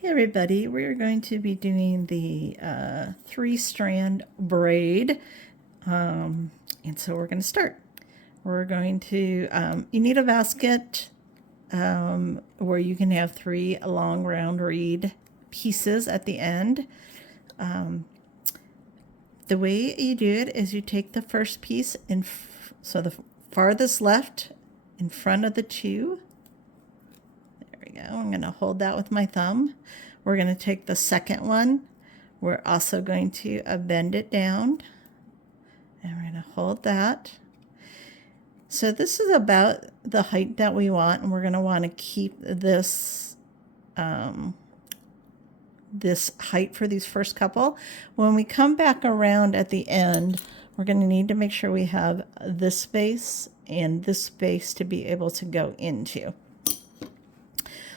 Hey everybody, we're going to be doing the 3-strand braid, and so we're going to start. We're going to, you need a basket where you can have 3 long round reed pieces at the end. The way you do it is you take the first piece, so the farthest left in front of the 2. I'm going to hold that with my thumb. We're going to take the second one. We're also going to bend it down. And we're going to hold that. So this is about the height that we want. And we're going to want to keep this, this height for these first couple. When we come back around at the end, we're going to need to make sure we have this space and this space to be able to go into.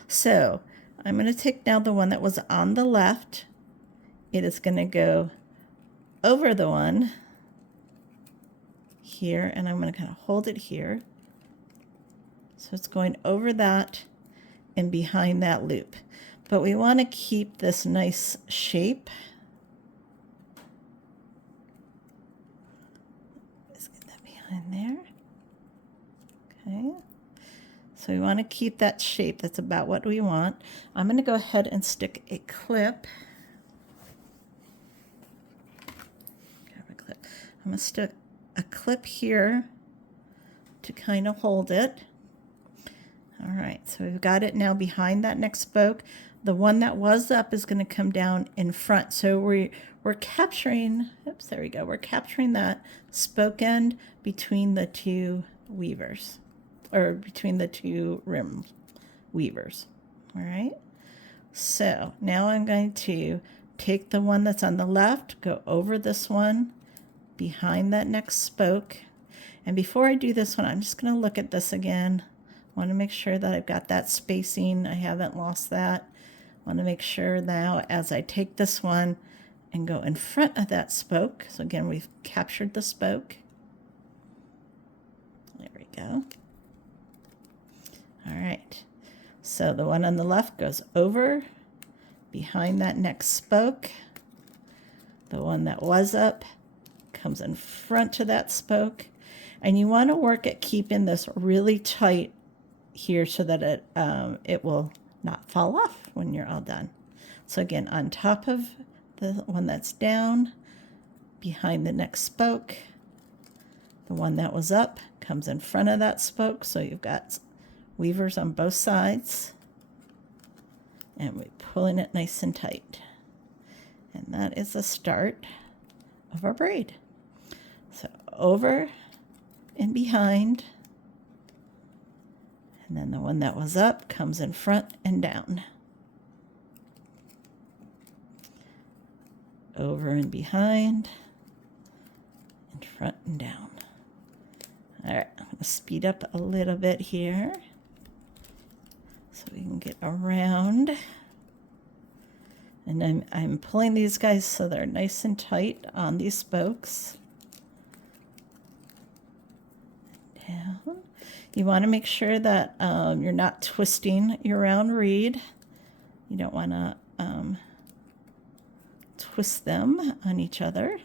So I'm going to take now the one that was on the left. It is going to go over the one here, and I'm going to kind of hold it here. So it's going over that and behind that loop. But we want to keep this nice shape. Let's get that behind there. Okay. So we want to keep that shape. That's about what we want. I'm going to go ahead and stick a clip. Grab a clip. I'm going to stick a clip here to kind of hold it. All right, so we've got it now behind that next spoke. The one that was up is going to come down in front. So we're capturing, oops, there we go. We're capturing that spoke end between the 2 weavers, or between the 2 rim weavers. All right. So now I'm going to take the one that's on the left, go over this one, behind that next spoke. And before I do this one, I'm just going to look at this again. I want to make sure that I've got that spacing. I haven't lost that. I want to make sure now as I take this one and go in front of that spoke. So again, we've captured the spoke. There we go. All right, so the one on the left goes over behind that next spoke. The one that was up comes in front to that spoke. And you want to work at keeping this really tight here so that it will not fall off when you're all done. So again, on top of the one that's down, behind the next spoke, the one that was up comes in front of that spoke. So you've got weavers on both sides, and we're pulling it nice and tight. And that is the start of our braid. So over and behind, and then the one that was up comes in front and down. Over and behind, in front and down. All right, I'm going to speed up a little bit here so we can get around. And I'm pulling these guys so they're nice and tight on these spokes. Down. You want to make sure that you're not twisting your round reed. You don't want to twist them on each other.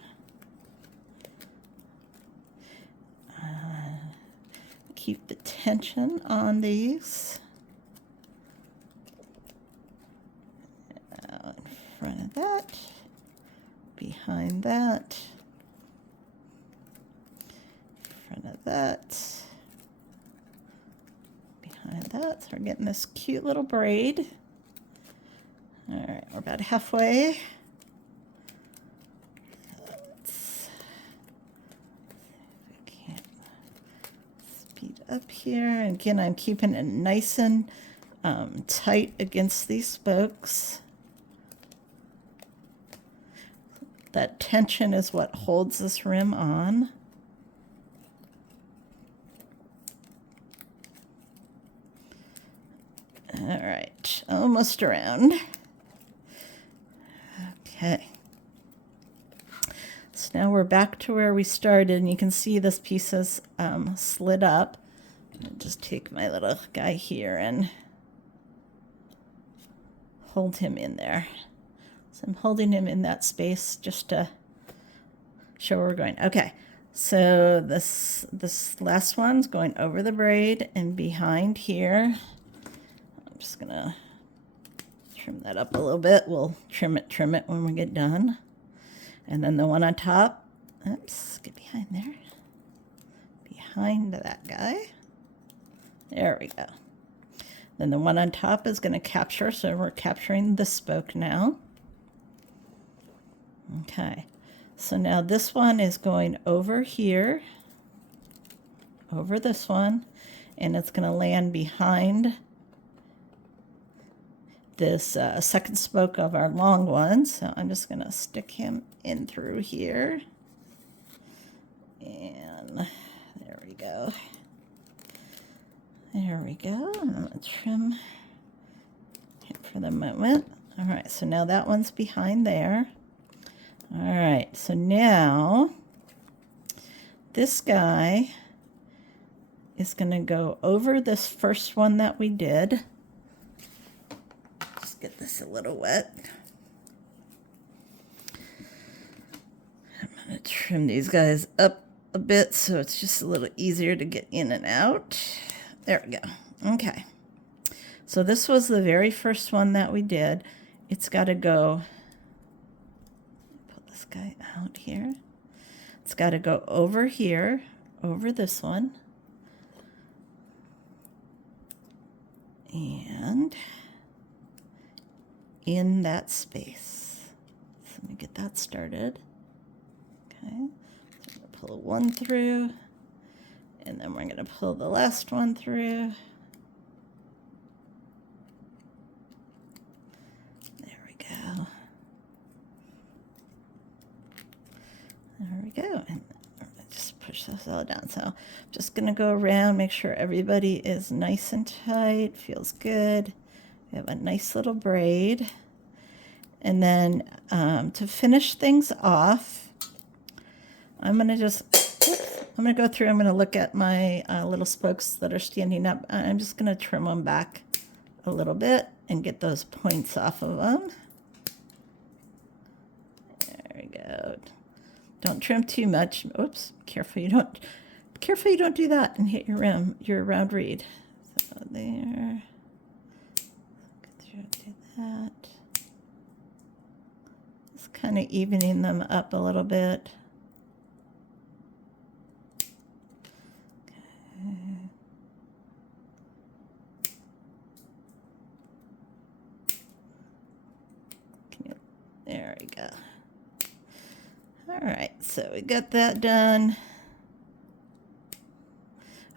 Keep the tension on these. In front of that, behind that, in front of that, behind that. So we're getting this cute little braid. All right, we're about halfway. Speed up here. And again, I'm keeping it nice and tight against these spokes. That tension is what holds this rim on. All right, almost around. Okay. So now we're back to where we started, and you can see this piece is slid up. I'll just take my little guy here and hold him in there. So I'm holding him in that space just to show where we're going. Okay, so this last one's going over the braid and behind here. I'm just gonna trim that up a little bit. We'll trim it when we get done. And then the one on top, oops, get behind there. Behind that guy. There we go. Then the one on top is going to capture, so we're capturing the spoke now. Okay, so now this one is going over here, over this one, and it's going to land behind this second spoke of our long one. So I'm just going to stick him in through here. And there we go. There we go. I'm going to trim him for the moment. All right, so now that one's behind there. All right, so now this guy is going to go over this first one that we did. Just get this a little wet. I'm going to trim these guys up a bit so it's just a little easier to get in and out. There we go. Okay. So this was the very first one that we did. It's got to go, pull this guy out here. It's got to go over here, over this one. And in that space. So let me get that started. Okay. So I'm going to pull one through. And then we're going to pull the last one through. There we go. There we go. And just push this all down. So I'm just going to go around, make sure everybody is nice and tight, feels good. We have a nice little braid. And then to finish things off, I'm going to go through, I'm going to look at my little spokes that are standing up. I'm just going to trim them back a little bit and get those points off of them. There we go. Don't trim too much. Oops, careful you don't do that and hit your round reed. So there. Go through and do that. Just kind of evening them up a little bit. There we go. All right, so we got that done.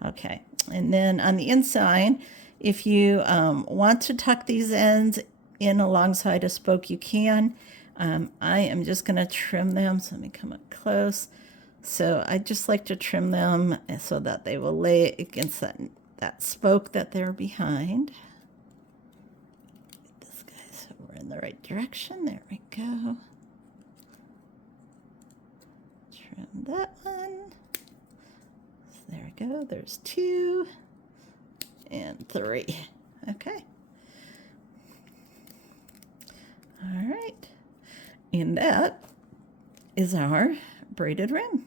Okay, and then on the inside, if you want to tuck these ends in alongside a spoke, you can. I am just going to trim them, so let me come up close. So I just like to trim them so that they will lay against that spoke that they're behind. This guy, so we're in the right direction. There we go. Trim that one. So there we go. There's 2 and 3. Okay. All right. And that is our braided rim.